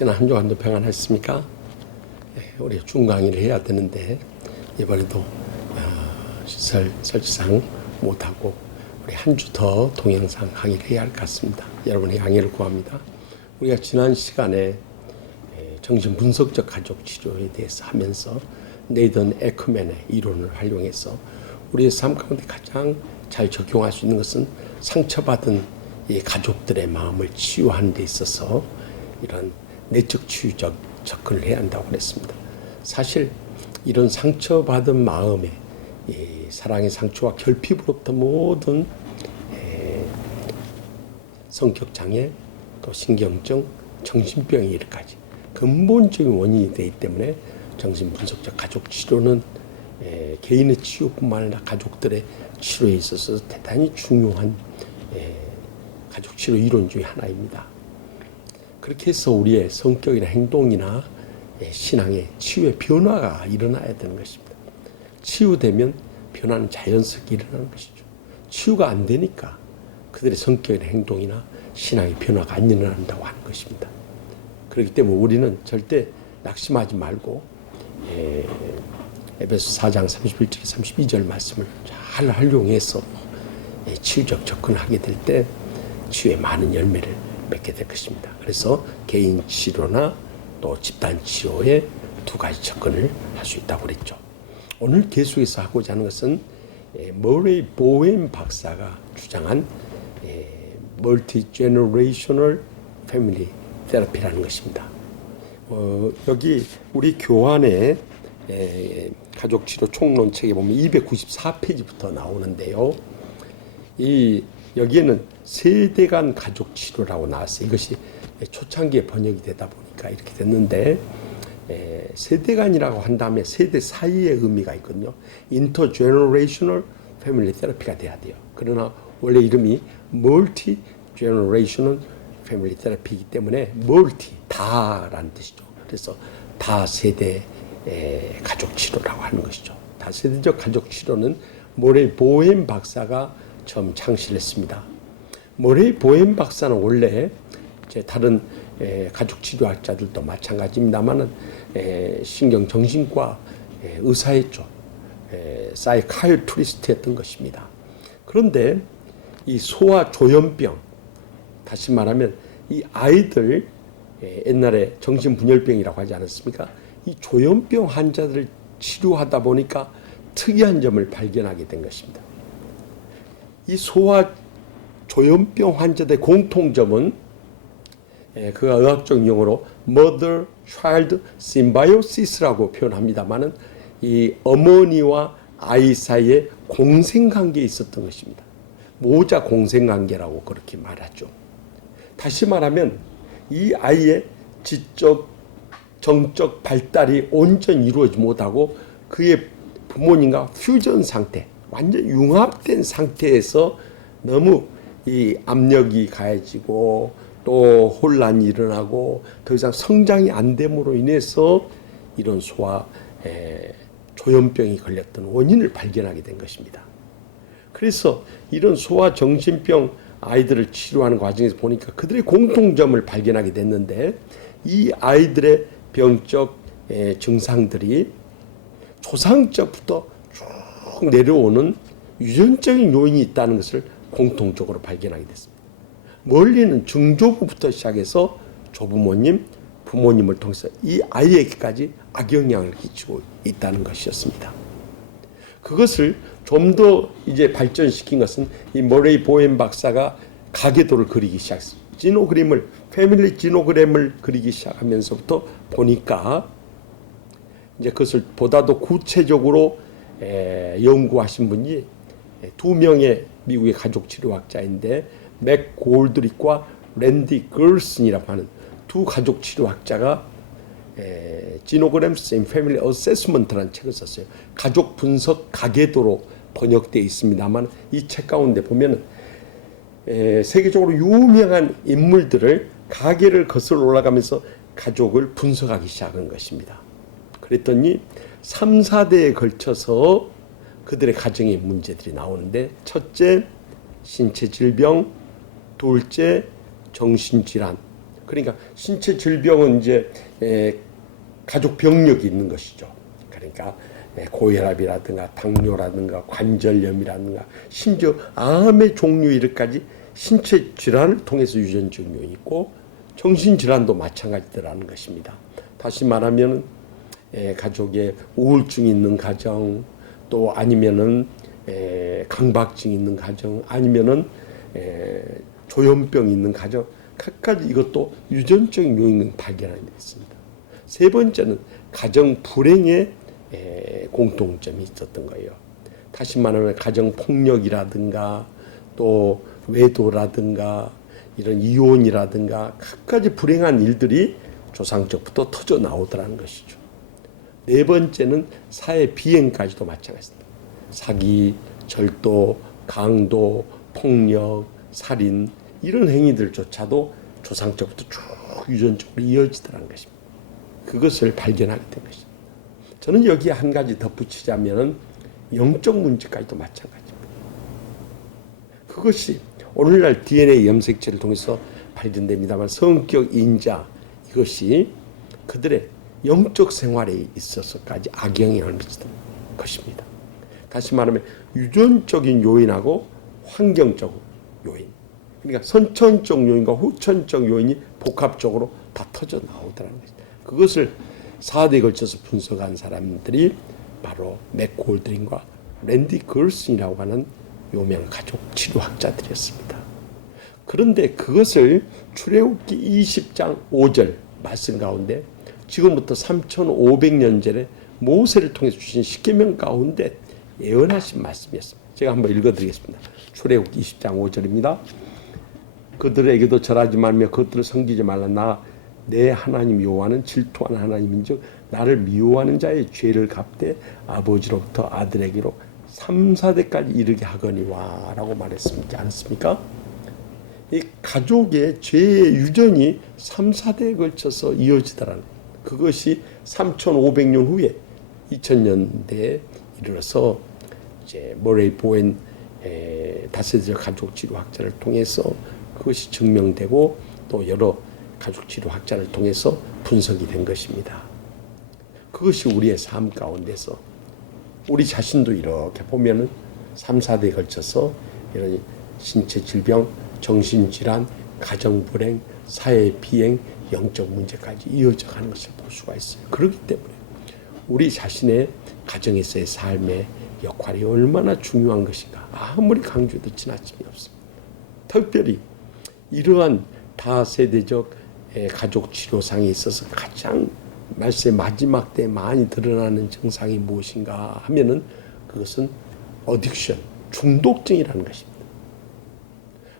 지난 한 주간도 평안했습니까? 우리 중강의를 해야 되는데 이번에도 시설 설치상 못하고 우리 한 주 더 동영상 강의를 해야 할 것 같습니다. 여러분의 양해를 구합니다. 우리가 지난 시간에 정신분석적 가족치료에 대해서 하면서 네이던 에크맨의 이론을 활용해서 우리의 삶 가운데 가장 잘 적용할 수 있는 것은 상처받은 이 가족들의 마음을 치유하는 데 있어서 이런 내적 치유적 접근을 해야 한다고 그랬습니다. 사실 이런 상처받은 마음에 이 사랑의 상처와 결핍으로부터 모든 성격장애, 또 신경증, 정신병에 이르까지 근본적인 원인이 되기 때문에 정신분석적 가족치료는 개인의 치유뿐만 아니라 가족들의 치료에 있어서 대단히 중요한 가족치료 이론 중에 하나입니다. 그렇게 해서 우리의 성격이나 행동이나 신앙의 치유의 변화가 일어나야 되는 것입니다. 치유되면 변화는 자연스럽게 일어나는 것이죠. 치유가 안 되니까 그들의 성격이나 행동이나 신앙의 변화가 안 일어난다고 하는 것입니다. 그렇기 때문에 우리는 절대 낙심하지 말고 에베소 4장 31절 32절 말씀을 잘 활용해서 치유적 접근을 하게 될 때 치유의 많은 열매를 맺게 될 것입니다. 그래서 개인 치료나 또 집단 치료에 두 가지 접근을 할 수 있다고 그랬죠. 오늘 계속해서 하고자 하는 것은 머레이 보웬 박사가 주장한 멀티제너레이셔널 패밀리 테라피라는 것입니다. 여기 우리 교환의 가족치료 총론책에 보면 294페이지부터 나오는데요. 여기에는 세대 간 가족치료라고 나왔어요. 이것이 초창기에 번역이 되다 보니까 이렇게 됐는데 세대 간이라고 한 다음에 세대 사이의 의미가 있거든요. 인터제너레이셔널 패밀리 테라피가 돼야 돼요. 그러나 원래 이름이 멀티 제너레이셔널 패밀리 테라피이기 때문에 멀티, 다라는 뜻이죠. 그래서 다세대 가족치료라고 하는 것이죠. 다세대적 가족치료는 모레이 보웬 박사가 처음 창시했습니다. 모레이 보웬 박사는 원래 다른 가족치료학자들도 마찬가지입니다만은 신경정신과 의사였죠. 사이카이트리스트였던 것입니다. 그런데 이 소아조현병, 다시 말하면 이 아이들 옛날에 정신분열병이라고 하지 않았습니까? 이 조현병 환자들을 치료하다 보니까 특이한 점을 발견하게 된 것입니다. 이 소아조현병 환자들의 공통점은 그가 의학적 용어로 mother child symbiosis라고 표현합니다만은 이 어머니와 아이 사이에 공생관계에 있었던 것입니다. 모자 공생관계라고 그렇게 말하죠. 다시 말하면 이 아이의 지적, 정적 발달이 온전히 이루어지지 못하고 그의 부모님과 퓨전 상태, 완전 융합된 상태에서 너무 이 압력이 가해지고 또 혼란이 일어나고 더 이상 성장이 안 됨으로 인해서 이런 소아 조현병이 걸렸던 원인을 발견하게 된 것입니다. 그래서 이런 소아 정신병 아이들을 치료하는 과정에서 보니까 그들의 공통점을 발견하게 됐는데 이 아이들의 병적 증상들이 조상적부터 쭉 내려오는 유전적인 요인이 있다는 것을 공통적으로 발견하게 됐습니다. 멀리는 증조부부터 시작해서 조부모님, 부모님을 통해서 이 아이에게까지 악영향을 끼치고 있다는 것이었습니다. 그것을 좀 더 이제 발전시킨 것은 이 머레이 보웬 박사가 가계도를 그리기 시작했습니다. 지노그램을, 패밀리 지노그램을 그리기 시작하면서부터 보니까 이제 그것을 보다도 구체적으로 연구하신 분이 두 명의 미국의 가족치료학자인데 맥 골드릭과 랜디 걸슨이라고 하는 두 가족치료학자가 지노그램스 인 패밀리 어세스먼트라는 책을 썼어요. 가족 분석 가계도로 번역되어 있습니다만 이 책 가운데 보면 세계적으로 유명한 인물들을 가계를 거슬러 올라가면서 가족을 분석하기 시작한 것입니다. 그랬더니 3, 4대에 걸쳐서 그들의 가정의 문제들이 나오는데 첫째, 신체 질병, 둘째, 정신질환, 그러니까 신체 질병은 이제 가족 병력이 있는 것이죠. 그러니까 고혈압이라든가 당뇨라든가 관절염이라든가 심지어 암의 종류 이렇게까지 신체 질환을 통해서 유전적 요인이 있고 정신 질환도 마찬가지더라는 것입니다. 다시 말하면 가족에 우울증이 있는 가정, 또 아니면은 강박증이 있는 가정, 아니면은 조현병이 있는 가정, 각가지 이것도 유전적인 요인을 발견하게 됐습니다. 세 번째는 가정 불행의 공통점이 있었던 거예요. 다시 말하면 가정 폭력이라든가 또 외도라든가 이런 이혼이라든가 각가지 불행한 일들이 조상적부터 터져 나오더라는 것이죠. 네 번째는 사회 비행까지도 마찬가지입니다. 사기, 절도, 강도, 폭력, 살인 이런 행위들조차도 조상적부터 쭉 유전적으로 이어지더라는 것입니다. 그것을 발견하게 된 것입니다. 저는 여기에 한 가지 덧붙이자면 영적 문제까지도 마찬가지입니다. 그것이 오늘날 DNA 염색체를 통해서 발견됩니다만 성격 인자 이것이 그들의 영적 생활에 있어서까지 악영향을 미치는 것입니다. 다시 말하면 유전적인 요인하고 환경적 요인, 그러니까 선천적 요인과 후천적 요인이 복합적으로 다 터져 나오더라는 것입니다. 그것을 4대에 걸쳐서 분석한 사람들이 바로 맥골드린과 랜디 걸슨이라고 하는 유명 가족 치료학자들이었습니다. 그런데 그것을 출애굽기 20장 5절 말씀 가운데 지금부터 3,500년 전에 모세를 통해서 주신 십계명 가운데 예언하신 말씀이었습니다. 제가 한번 읽어드리겠습니다. 출애굽기 20장 5절입니다. 그들에게도 절하지 말며 그것들을 섬기지 말라. 나 내 하나님 여호와는 질투하는 하나님인즉 나를 미워하는 자의 죄를 갚되 아버지로부터 아들에게로 3, 4대까지 이르게 하거니와 라고 말했습니까? 않습니까? 이 가족의 죄의 유전이 3, 4대에 걸쳐서 이어지더라는 그것이 3,500년 후에 2000년대에 이르러서 이제 머레이 보엔 다세대적 가족 치료학자를 통해서 그것이 증명되고 또 여러 가족 치료학자를 통해서 분석이 된 것입니다. 그것이 우리의 삶 가운데서 우리 자신도 이렇게 보면은 3, 4대에 걸쳐서 이런 신체 질병, 정신질환, 가정불행, 사회 비행, 영적 문제까지 이어져 가는 것을 볼 수가 있어요. 그렇기 때문에 우리 자신의 가정에서의 삶의 역할이 얼마나 중요한 것인가 아무리 강조해도 지나침이 없습니다. 특별히 이러한 다세대적 가족 치료상에 있어서 가장 말세 마지막 때 많이 드러나는 증상이 무엇인가 하면은 그것은 어딕션, 중독증이라는 것입니다.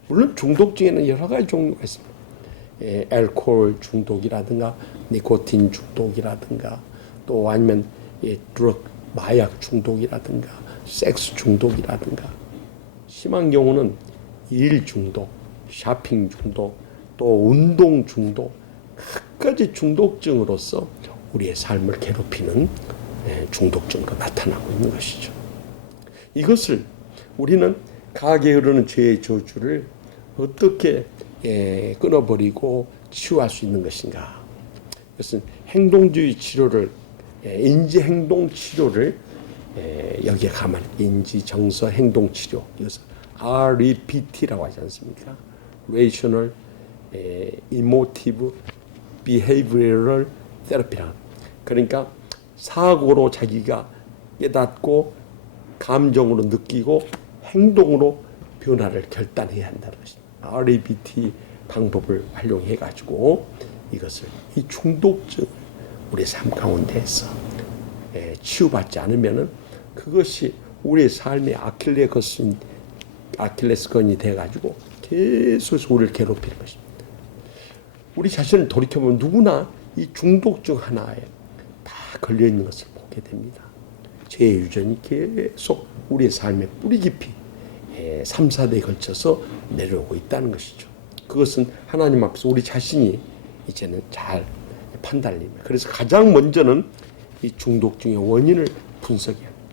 물론 중독증에는 여러 가지 종류가 있습니다. 알코올 중독이라든가 니코틴 중독이라든가 또 아니면 드럭 마약 중독이라든가 섹스 중독이라든가 심한 경우는 일 중독, 쇼핑 중독, 또 운동 중독 각가지 중독증으로서 우리의 삶을 괴롭히는 중독증으로 나타나고 있는 것이죠. 이것을 우리는 강하게 흐르는 죄의 저주를 어떻게 끊어버리고 치유할 수 있는 것인가? 이것은 행동주의 치료를 인지행동 치료를 여기에 가만 인지정서 행동치료 이것은 REPT라고 하지 않습니까? Rational Emotive Behavioral Therapy라. 그러니까 사고로 자기가 깨닫고 감정으로 느끼고 행동으로 변화를 결단해야 한다는 것입니다. REBT 방법을 활용해 가지고 이것을 이 중독증 우리 삶 가운데에서 치유받지 않으면은 그것이 우리의 삶의 아킬레스건이 돼 가지고 계속 우리를 괴롭히는 것입니다. 우리 자신을 돌이켜보면 누구나 이 중독증 하나에 다 걸려 있는 것을 보게 됩니다. 죄의 유전이 계속 우리의 삶에 뿌리 깊이 3, 4대에 걸쳐서 내려오고 있다는 것이죠. 그것은 하나님 앞에서 우리 자신이 이제는 잘 판단합니다. 그래서 가장 먼저는 이 중독증의 원인을 분석해야 합니다.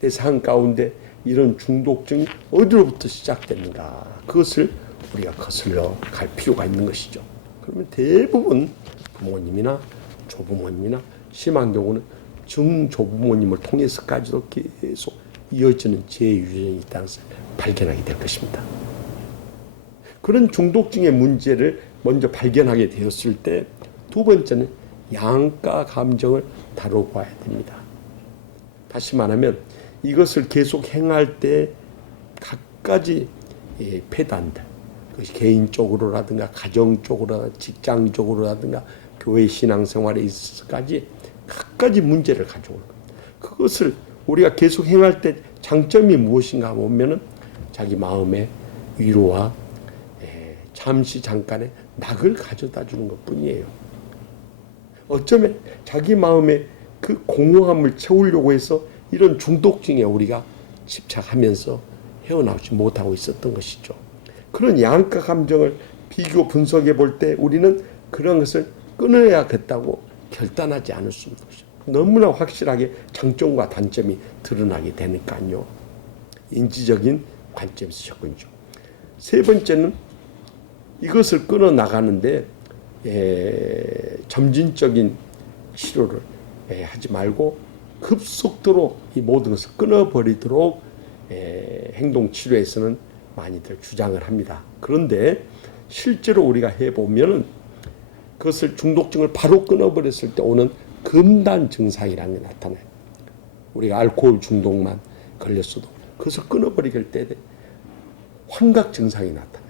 내 삶 가운데 이런 중독증이 어디로부터 시작됐는가 그것을 우리가 거슬러 갈 필요가 있는 것이죠. 그러면 대부분 부모님이나 조부모님이나 심한 경우는 증조부모님을 통해서까지도 계속 이어지는 재유전이 있다는 것을 발견하게 될 것입니다. 그런 중독증의 문제를 먼저 발견하게 되었을 때 두 번째는 양가 감정을 다뤄봐야 됩니다. 다시 말하면 이것을 계속 행할 때 각가지 폐단들, 그것이 개인적으로라든가 가정적으로라든가 직장적으로라든가 교회 신앙생활에 있어서까지 각가지 문제를 가져올 거예요. 그것을 우리가 계속 행할 때 장점이 무엇인가 보면은 자기 마음의 위로와 잠시 잠깐의 낙을 가져다 주는 것 뿐이에요. 어쩌면 자기 마음의 그 공허함을 채우려고 해서 이런 중독증에 우리가 집착하면서 헤어나오지 못하고 있었던 것이죠. 그런 양가 감정을 비교 분석해 볼 때 우리는 그런 것을 끊어야겠다고 결단하지 않을 수 있는 것이죠. 너무나 확실하게 장점과 단점이 드러나게 되니까요. 인지적인 관점에서 접근이죠. 세 번째는 이것을 끊어 나가는데 점진적인 치료를 하지 말고 급속도로 이 모든 것을 끊어버리도록 행동 치료에서는 많이들 주장을 합니다. 그런데 실제로 우리가 해보면은 그것을 중독증을 바로 끊어버렸을 때 오는 금단 증상이라는 게 나타나요. 우리가 알코올 중독만 걸렸어도 그것을 끊어버리게 때 환각 증상이 나타나요.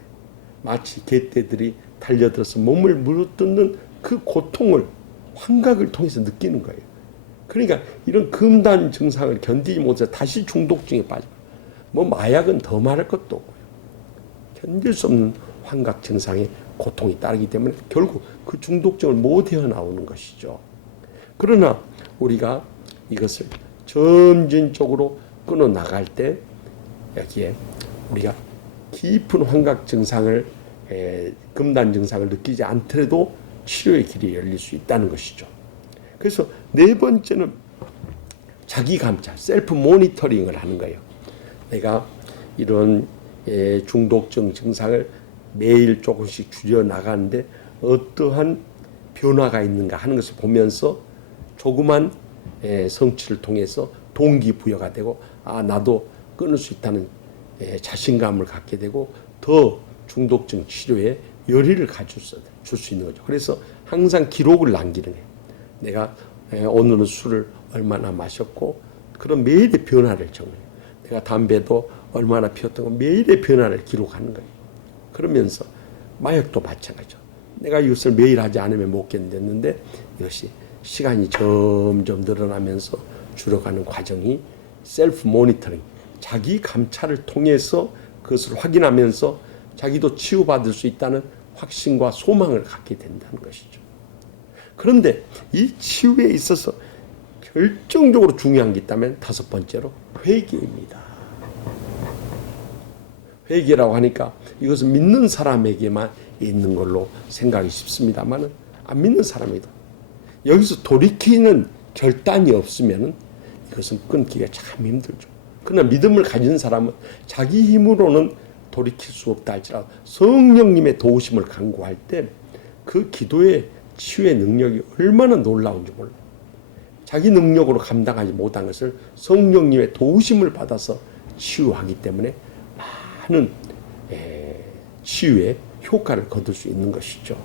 마치 개떼들이 달려들어서 몸을 물어뜯는 그 고통을 환각을 통해서 느끼는 거예요. 그러니까 이런 금단 증상을 견디지 못해서 다시 중독증에 빠져. 뭐 마약은 더 말할 것도 없고요. 견딜 수 없는 환각 증상에 고통이 따르기 때문에 결국 그 중독증을 못 헤어나오는 것이죠. 그러나 우리가 이것을 점진적으로 끊어 나갈 때 여기에 우리가 깊은 환각 증상을 금단 증상을 느끼지 않더라도 치료의 길이 열릴 수 있다는 것이죠. 그래서 네 번째는 자기 감찰, 셀프 모니터링을 하는 거예요. 내가 이런 중독증 증상을 매일 조금씩 줄여 나가는데 어떠한 변화가 있는가 하는 것을 보면서 조그만 성취를 통해서 동기부여가 되고 나도 끊을 수 있다는 자신감을 갖게 되고 더 중독증 치료에 열의를 줄 수 있는 거죠. 그래서 항상 기록을 남기는 거예요. 내가 오늘은 술을 얼마나 마셨고 그런 매일의 변화를 적어요. 내가 담배도 얼마나 피웠던 거 매일의 변화를 기록하는 거예요. 그러면서 마약도 마찬가지죠. 내가 이것을 매일 하지 않으면 못 견뎠는데 이것이 시간이 점점 늘어나면서 줄어가는 과정이 셀프 모니터링, 자기 감찰을 통해서 그것을 확인하면서 자기도 치유받을 수 있다는 확신과 소망을 갖게 된다는 것이죠. 그런데 이 치유에 있어서 결정적으로 중요한 게 있다면 다섯 번째로 회개입니다. 회개라고 하니까 이것은 믿는 사람에게만 있는 걸로 생각이 쉽습니다만 안 믿는 사람이다. 여기서 돌이키는 결단이 없으면 이것은 끊기가 참 힘들죠. 그러나 믿음을 가진 사람은 자기 힘으로는 돌이킬 수 없다 할지라도 성령님의 도우심을 간구할 때 그 기도의 치유의 능력이 얼마나 놀라운지 몰라요. 자기 능력으로 감당하지 못한 것을 성령님의 도우심을 받아서 치유하기 때문에 많은 치유의 효과를 거둘 수 있는 것이죠.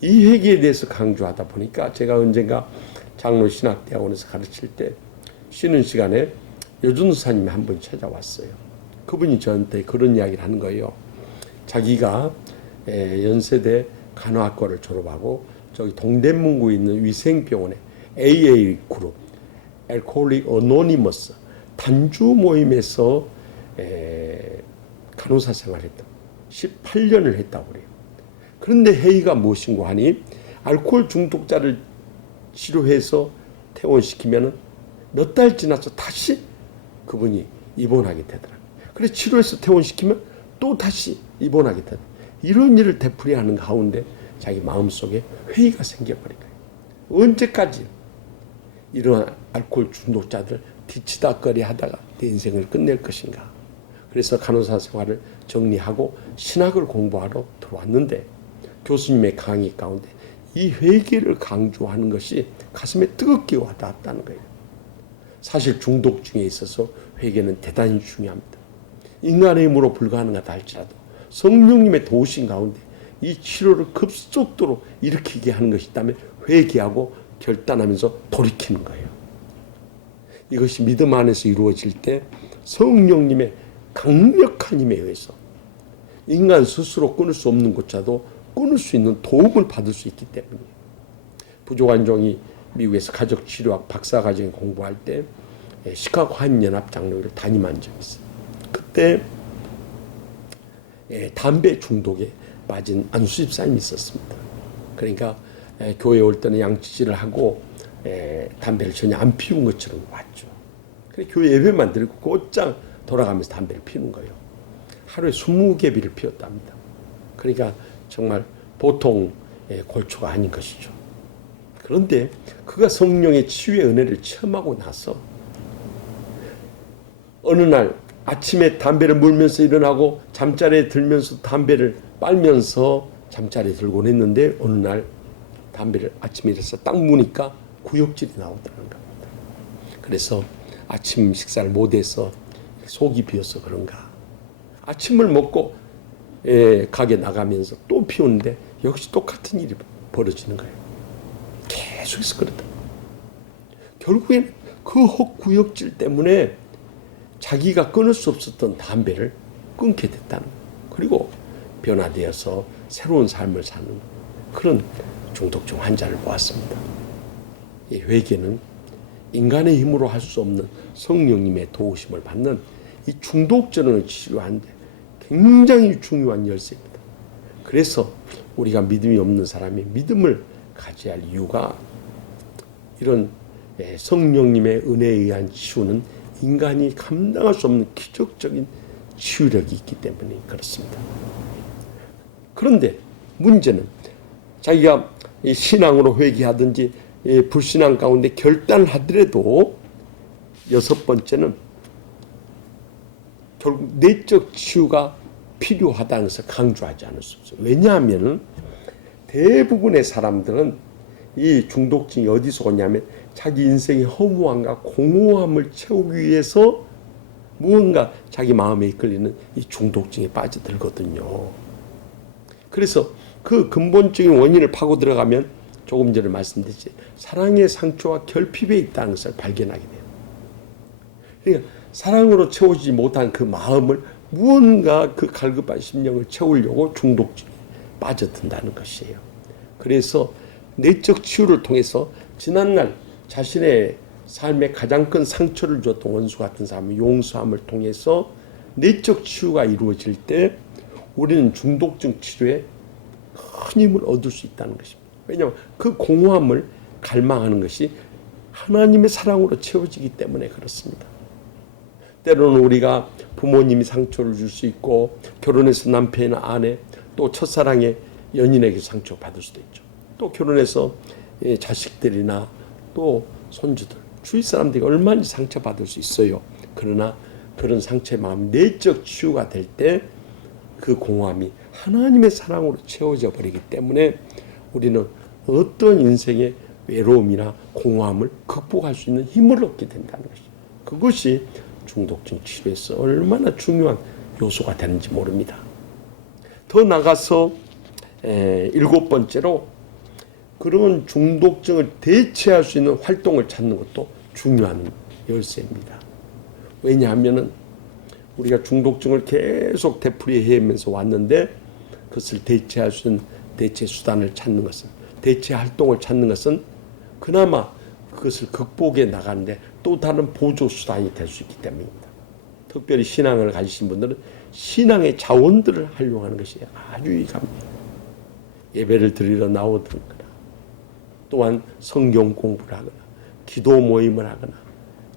이 회개에 대해서 강조하다 보니까 제가 언젠가 장로신학대학원에서 가르칠 때 쉬는 시간에 여준사님이 한 분 찾아왔어요. 그분이 저한테 그런 이야기를 하는 거예요. 자기가 연세대 간호학과를 졸업하고 저기 동대문구에 있는 위생병원에 AA 그룹, 알코올릭 어노니머스 단주 모임에서 간호사 생활했다. 18년을 했다고 그래요. 그런데 회의가 무엇인고 하니 알코올 중독자를 치료해서 퇴원시키면 몇 달 지나서 다시 그분이 입원하게 되더라고요. 그래서 치료해서 퇴원시키면 또 다시 입원하게 되더라고요. 이런 일을 되풀이하는 가운데 자기 마음속에 회의가 생겨버린 거예요. 언제까지 이런 알코올 중독자들 뒤치다거리 하다가 내 인생을 끝낼 것인가. 그래서 간호사 생활을 정리하고 신학을 공부하러 들어왔는데 교수님의 강의 가운데 이 회개를 강조하는 것이 가슴에 뜨겁게 와닿았다는 거예요. 사실 중독증에 있어서 회개는 대단히 중요합니다. 인간의 힘으로 불가능하다 할지라도 성령님의 도우심 가운데 이 치료를 급속도로 일으키게 하는 것이 있다면 회개하고 결단하면서 돌이키는 거예요. 이것이 믿음 안에서 이루어질 때 성령님의 강력한 힘에 의해서 인간 스스로 끊을 수 없는 것조차도 끊을 수 있는 도움을 받을 수 있기 때문이에요. 부족한 종이 미국에서 가족치료학 박사과정 공부할 때 시카고 한연합장로회를 담임한 적이 있어요. 그때 담배 중독에 빠진 안수 집사님이 있었습니다. 그러니까 교회에 올 때는 양치질을 하고 담배를 전혀 안 피운 것처럼 왔죠. 그래서 교회 예배만 드리고 곧장 돌아가면서 담배를 피우는 거예요. 하루에 20개비를 피웠답니다. 그러니까 정말 보통 골초가 아닌 것이죠. 그런데 그가 성령의 치유의 은혜를 체험하고 나서 어느 날 아침에 담배를 물면서 일어나고 잠자리에 들면서 담배를 빨면서 잠자리에 들곤 했는데 어느 날 담배를 아침에 일어나서 딱 무니까 구역질이 나오더라는 겁니다. 그래서 아침 식사를 못해서 속이 비어서 그런가 아침을 먹고 가게 나가면서 또 피우는데 역시 똑같은 일이 벌어지는 거예요. 계속해서 그러다. 결국엔 그 구역질 때문에 자기가 끊을 수 없었던 담배를 끊게 됐다는 거예요. 그리고 변화되어서 새로운 삶을 사는 그런 중독증 환자를 보았습니다. 이 회개는 인간의 힘으로 할 수 없는 성령님의 도우심을 받는 이 중독증을 치료하는데 굉장히 중요한 열쇠입니다. 그래서 우리가 믿음이 없는 사람이 믿음을 가져야 할 이유가 이런 성령님의 은혜에 의한 치유는 인간이 감당할 수 없는 기적적인 치유력이 있기 때문에 그렇습니다. 그런데 문제는 자기가 신앙으로 회개하든지 불신앙 가운데 결단을 하더라도 여섯 번째는 결국 내적 치유가 필요하다는 것을 강조하지 않을 수 없어요. 왜냐하면 대부분의 사람들은 이 중독증이 어디서 오냐면 자기 인생의 허무함과 공허함을 채우기 위해서 무언가 자기 마음에 이끌리는 이 중독증에 빠져들거든요. 그래서 그 근본적인 원인을 파고 들어가면 조금 전에 말씀드렸지 사랑의 상처와 결핍에 있다는 것을 발견하게 돼요. 그러니까 사랑으로 채워지지 못한 그 마음을 무언가 그 갈급한 심령을 채우려고 중독증에 빠져든다는 것이에요. 그래서 내적 치유를 통해서 지난날 자신의 삶에 가장 큰 상처를 줬던 원수 같은 사람의 용서함을 통해서 내적 치유가 이루어질 때 우리는 중독증 치료에 큰 힘을 얻을 수 있다는 것입니다. 왜냐하면 그 공허함을 갈망하는 것이 하나님의 사랑으로 채워지기 때문에 그렇습니다. 때로는 우리가 부모님이 상처를 줄 수 있고 결혼해서 남편이나 아내 또 첫사랑의 연인에게 상처받을 수도 있죠. 또 결혼해서 자식들이나 또 손주들 주위 사람들이 얼마나 상처받을 수 있어요. 그러나 그런 상처의 마음 내적 치유가 될 때 그 공허함이 하나님의 사랑으로 채워져 버리기 때문에 우리는 어떤 인생의 외로움이나 공허함을 극복할 수 있는 힘을 얻게 된다는 것이죠. 그것이 중독증 치료에서 얼마나 중요한 요소가 되는지 모릅니다. 더 나가서 일곱 번째로 그런 중독증을 대체할 수 있는 활동을 찾는 것도 중요한 열쇠입니다. 왜냐하면 우리가 중독증을 계속 되풀이하면서 왔는데 그것을 대체할 수 있는 대체 수단을 찾는 것은 대체 활동을 찾는 것은 그나마 그것을 극복해 나가는데 또 다른 보조 수단이 될 수 있기 때문입니다. 특별히 신앙을 가지신 분들은 신앙의 자원들을 활용하는 것이 아주 유익합니다. 예배를 드리러 나오거나 또한 성경 공부를 하거나 기도 모임을 하거나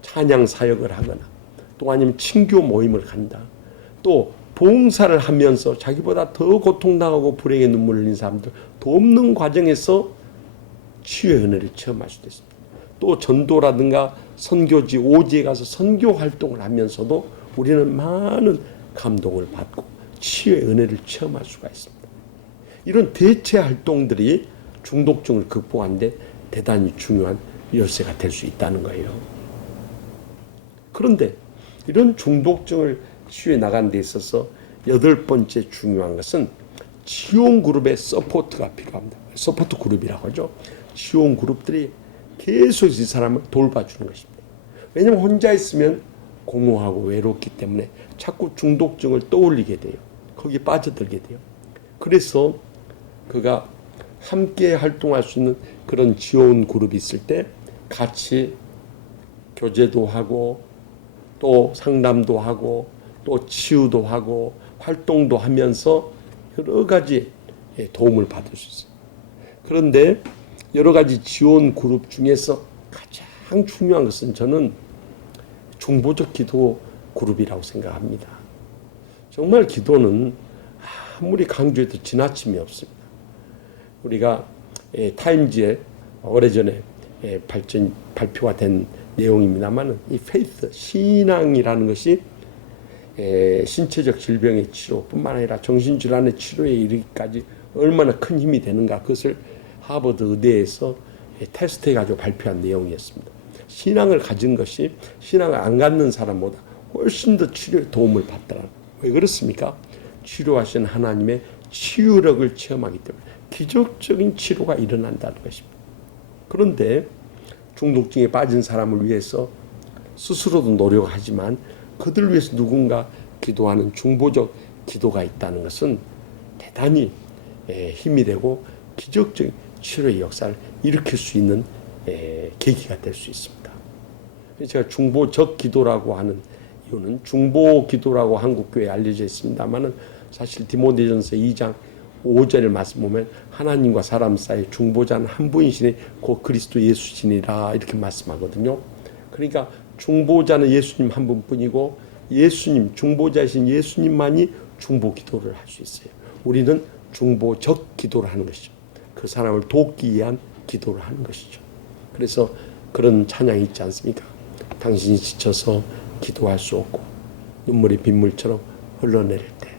찬양 사역을 하거나 또 아니면 친교 모임을 간다. 또 봉사를 하면서 자기보다 더 고통당하고 불행의 눈물을 흘린 사람들 돕는 과정에서 치유의 은혜를 체험할 수도 있습니다. 또 전도라든가 선교지 오지에 가서 선교 활동을 하면서도 우리는 많은 감동을 받고 치유의 은혜를 체험할 수가 있습니다. 이런 대체 활동들이 중독증을 극복하는데 대단히 중요한 열쇠가 될 수 있다는 거예요. 그런데 이런 중독증을 치유해 나가는 데 있어서 8번째 중요한 것은 지원 그룹의 서포트가 필요합니다. 서포트 그룹이라고 하죠. 지원 그룹들이 계속 이 사람을 돌봐주는 것입니다. 왜냐하면 혼자 있으면 공허하고 외롭기 때문에 자꾸 중독증을 떠올리게 돼요. 거기에 빠져들게 돼요. 그래서 그가 함께 활동할 수 있는 그런 지원 그룹이 있을 때 같이 교제도 하고 또 상담도 하고 또 치유도 하고 활동도 하면서 여러 가지 도움을 받을 수 있어요. 그런데 여러 가지 지원 그룹 중에서 가장 중요한 것은 저는 중보적 기도 그룹이라고 생각합니다. 정말 기도는 아무리 강조해도 지나침이 없습니다. 우리가 타임즈에 오래전에 발표가 된 내용입니다만 이 페이스, 신앙이라는 것이 신체적 질병의 치료뿐만 아니라 정신질환의 치료에 이르기까지 얼마나 큰 힘이 되는가, 그것을 하버드 의대에서 테스트해가지고 발표한 내용이었습니다. 신앙을 가진 것이 신앙을 안 갖는 사람보다 훨씬 더 치료에 도움을 받더라고요. 왜 그렇습니까? 치료하신 하나님의 치유력을 체험하기 때문에 기적적인 치료가 일어난다는 것입니다. 그런데 중독증에 빠진 사람을 위해서 스스로도 노력하지만 그들을 위해서 누군가 기도하는 중보적 기도가 있다는 것은 대단히 힘이 되고 기적적인 치료의 역사를 일으킬 수 있는 계기가 될 수 있습니다. 제가 중보적 기도라고 하는 이유는 중보 기도라고 한국교회에 알려져 있습니다만은 사실 디모데전서 2장 5절의 말씀 보면 하나님과 사람 사이 중보자는 한 분이시니 곧 그리스도 예수시니라 이렇게 말씀하거든요. 그러니까 중보자는 예수님 한 분뿐이고 예수님, 중보자이신 예수님만이 중보 기도를 할 수 있어요. 우리는 중보적 기도를 하는 것이죠. 그 사람을 돕기 위한 기도를 하는 것이죠. 그래서 그런 찬양이 있지 않습니까? 당신이 지쳐서 기도할 수 없고 눈물이 빗물처럼 흘러내릴 때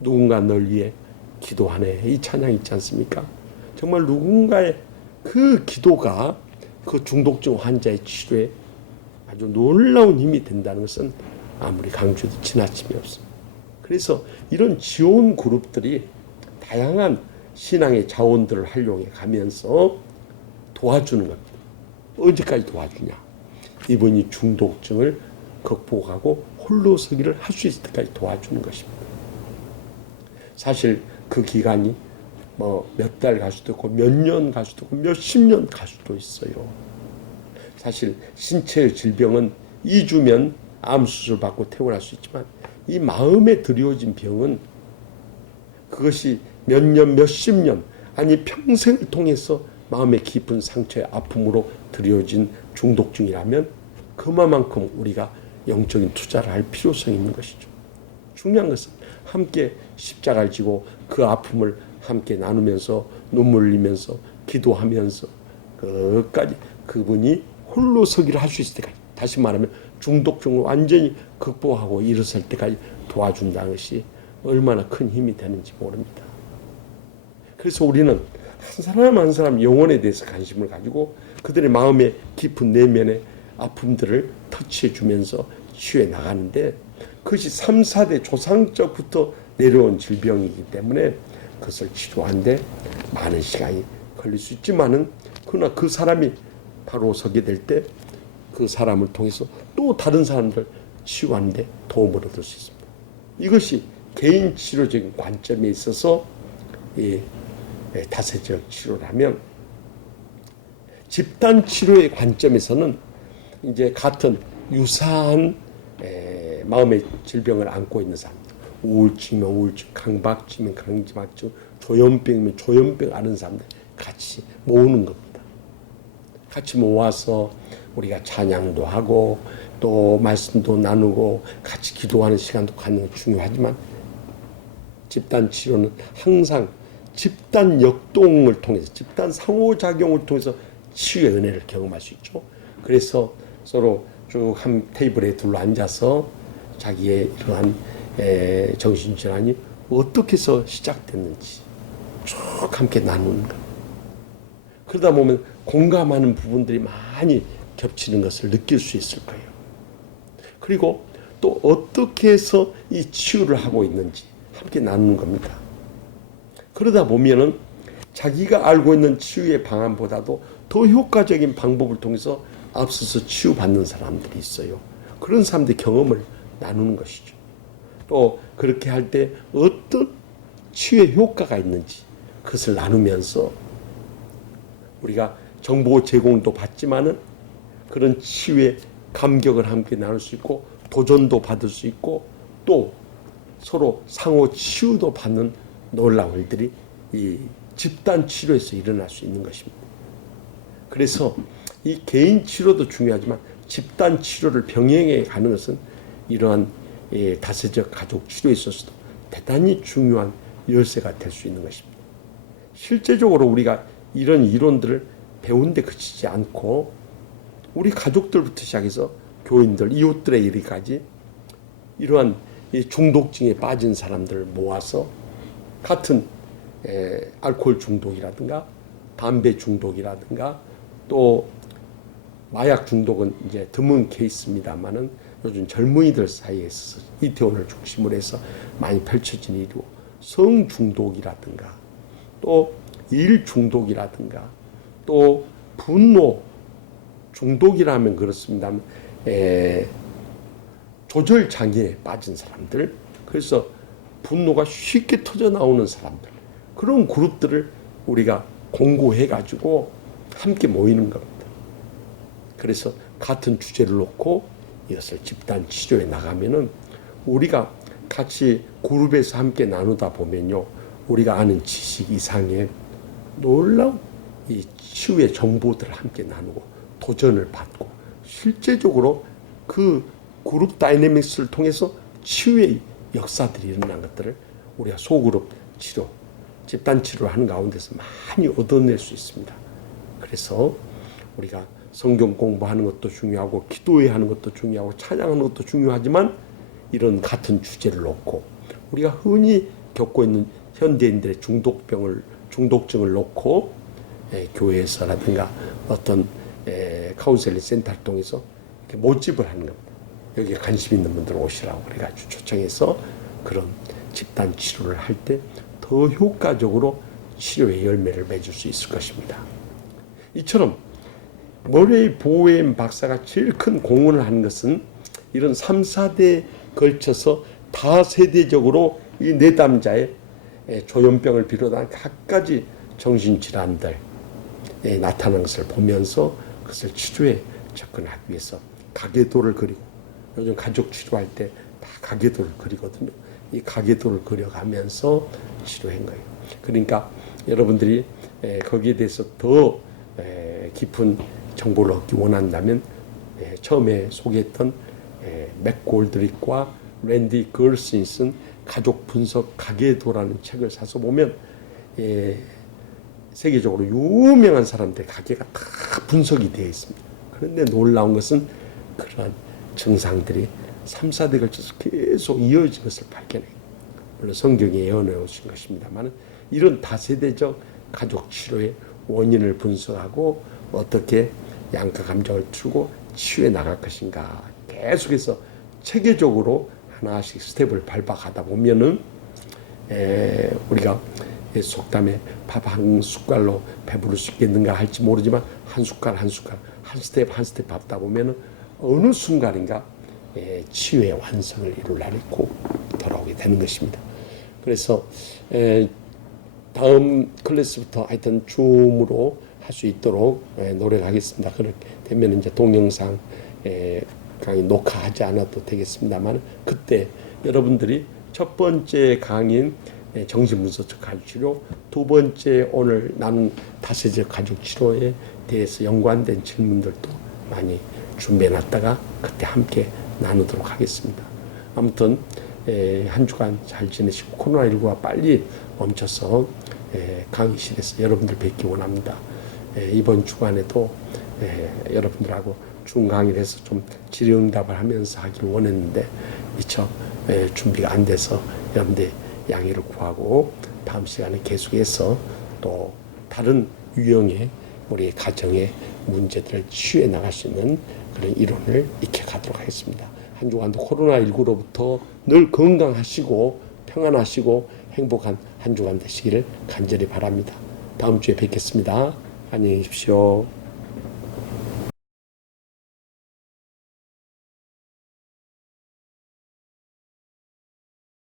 누군가 널 위해 기도하네, 이 찬양 있지 않습니까? 정말 누군가의 그 기도가 그 중독증 환자의 치료에 아주 놀라운 힘이 된다는 것은 아무리 강조해도 지나침이 없습니다. 그래서 이런 지원 그룹들이 다양한 신앙의 자원들을 활용해 가면서 도와주는 겁니다. 언제까지 도와주냐? 이분이 중독증을 극복하고 홀로 서기를 할 수 있을 때까지 도와주는 것입니다. 사실 그 기간이 몇 달 갈 수도 있고 몇 년 갈 수도 있고 몇십 년 갈 수도 있어요. 사실 신체의 질병은 2주면 암 수술 받고 퇴원할 수 있지만 이 마음에 들여진 병은 그것이 몇 년, 몇십 년, 아니 평생을 통해서 마음의 깊은 상처의 아픔으로 들여진 중독증이라면 그만큼 우리가 영적인 투자를 할 필요성이 있는 것이죠. 중요한 것은 함께 십자가를 지고 그 아픔을 함께 나누면서 눈물 흘리면서 기도하면서 끝까지 그분이 홀로 서기를 할 수 있을 때까지, 다시 말하면 중독증을 완전히 극복하고 일어설 때까지 도와준다는 것이 얼마나 큰 힘이 되는지 모릅니다. 그래서 우리는 한 사람 한 사람 영혼에 대해서 관심을 가지고 그들의 마음의 깊은 내면의 아픔들을 터치해 주면서 치유해 나가는데 그것이 3, 4대 조상적부터 내려온 질병이기 때문에 그것을 치료하는데 많은 시간이 걸릴 수 있지만은 그러나 그 사람이 바로 서게 될 때 그 사람을 통해서 또 다른 사람들 치유하는데 도움을 얻을 수 있습니다. 이것이 개인 치료적인 관점에 있어서 이 다세적 치료라면, 집단 치료의 관점에서는 이제 같은 유사한 마음의 질병을 안고 있는 사람, 우울증이면 우울증, 강박증이면 강박증, 조현병이면 조현병 앓는 사람들 같이 모으는 겁니다. 같이 모아서 우리가 찬양도 하고 또 말씀도 나누고 같이 기도하는 시간도 갖는 게 중요하지만 집단 치료는 항상 집단 역동을 통해서, 집단 상호작용을 통해서 치유의 은혜를 경험할 수 있죠. 그래서 서로 쭉 한 테이블에 둘러 앉아서 자기의 이러한 정신질환이 어떻게 해서 시작됐는지, 쭉 함께 나누는 것. 그러다 보면 공감하는 부분들이 많이 겹치는 것을 느낄 수 있을 거예요. 그리고 또 어떻게 해서 이 치유를 하고 있는지 함께 나누는 겁니다. 그러다 보면은 자기가 알고 있는 치유의 방안보다도 더 효과적인 방법을 통해서 앞서서 치유받는 사람들이 있어요. 그런 사람들의 경험을 나누는 것이죠. 또 그렇게 할 때 어떤 치유의 효과가 있는지 그것을 나누면서 우리가 정보 제공도 받지만은 그런 치유의 감격을 함께 나눌 수 있고 도전도 받을 수 있고 또 서로 상호 치유도 받는 놀라운 일들이 이 집단 치료에서 일어날 수 있는 것입니다. 그래서 이 개인 치료도 중요하지만 집단 치료를 병행해 가는 것은 이러한 다세적 가족 치료에 있어서도 대단히 중요한 열쇠가 될 수 있는 것입니다. 실제적으로 우리가 이런 이론들을 배우는데 그치지 않고 우리 가족들부터 시작해서 교인들, 이웃들에 이르기까지 이러한 중독증에 빠진 사람들을 모아서 같은 알코올 중독이라든가 담배 중독이라든가 또 마약 중독은 이제 드문 케이스입니다만은 요즘 젊은이들 사이에서 이태원을 중심으로 해서 많이 펼쳐진 일이고 성 중독이라든가 또 일 중독이라든가 또 분노 중독이라면 그렇습니다만 조절 장애에 빠진 사람들, 그래서 분노가 쉽게 터져 나오는 사람들, 그런 그룹들을 우리가 공고해 가지고 함께 모이는 겁니다. 그래서 같은 주제를 놓고 이것을 집단 치료에 나가면은 우리가 같이 그룹에서 함께 나누다 보면요, 우리가 아는 지식 이상의 놀라운 이 치유의 정보들을 함께 나누고 도전을 받고 실제적으로 그 그룹 다이내믹스를 통해서 치유의 역사들이 일어난 것들을 우리가 소그룹 치료, 집단 치료를 하는 가운데서 많이 얻어낼 수 있습니다. 그래서 우리가 성경 공부하는 것도 중요하고 기도해야 하는 것도 중요하고 찬양하는 것도 중요하지만 이런 같은 주제를 놓고 우리가 흔히 겪고 있는 현대인들의 중독증을 놓고 교회에서라든가 어떤 카운셀링 센터를 통해서 이렇게 모집을 하는 겁니다. 여기에 관심 있는 분들 오시라고 그래가지고 초청해서 그런 집단 치료를 할 때 더 효과적으로 치료의 열매를 맺을 수 있을 것입니다. 이처럼 머레이 보웬 박사가 제일 큰 공헌을 한 것은 이런 3, 4대에 걸쳐서 다세대적으로 이 내담자의 조현병을 비롯한 각가지 정신질환들 나타나는 것을 보면서 그것을 치료에 접근하기 위해서 가계도를 그리고 요즘 가족 치료할 때 다 가계도를 그리거든요. 이 가계도를 그려가면서 치료한 거예요. 그러니까 여러분들이 거기에 대해서 더 깊은 정보를 얻기 원한다면 처음에 소개했던 맥 골드릭과 랜디 걸슨이 쓴 가족 분석 가계도라는 책을 사서 보면 세계적으로 유명한 사람들의 가계가 다 분석이 되어 있습니다. 그런데 놀라운 것은 그러한 증상들이 3, 4대에 걸쳐서 계속 이어진 것을 발견해요. 물론 성경에 예언해 오신 것입니다만 이런 다세대적 가족 치료의 원인을 분석하고 어떻게 양가 감정을 틀고 치유해 나갈 것인가 계속해서 체계적으로 하나씩 스텝을 밟아가다 보면은 우리가 속담에 밥 한 숟갈로 배부를 수 있겠는가 할지 모르지만 한 숟갈 한 숟갈 한 스텝 한 스텝 밟다 보면은 어느 순간인가 치유의 완성을 이룰 날이 꼭 돌아오게 되는 것입니다. 그래서 다음 클래스부터 하여튼 줌으로 할 수 있도록 노력하겠습니다. 그렇게 되면 이제 동영상 강의 녹화하지 않아도 되겠습니다만 그때 여러분들이 첫 번째 강의인 정신분석적 가족치료, 두 번째 오늘 나눈 다세적 가족치료에 대해서 연관된 질문들도 많이 준비해놨다가 그때 함께 나누도록 하겠습니다. 아무튼 한 주간 잘 지내시고 코로나19가 빨리 멈춰서 강의실에서 여러분들 뵙기 원합니다. 이번 주간에도 여러분들하고 중강의를 해서 좀 질의응답을 하면서 하기를 원했는데 미처 준비가 안 돼서 여러분들 양해를 구하고 다음 시간에 계속해서 또 다른 유형의 우리 가정의 문제들을 치유해 나갈 수 있는 그런 이론을 익혀가도록 하겠습니다. 한 주간도 코로나19로부터 늘 건강하시고 평안하시고 행복한 한 주간 되시기를 간절히 바랍니다. 다음 주에 뵙겠습니다. 안녕히 계십시오.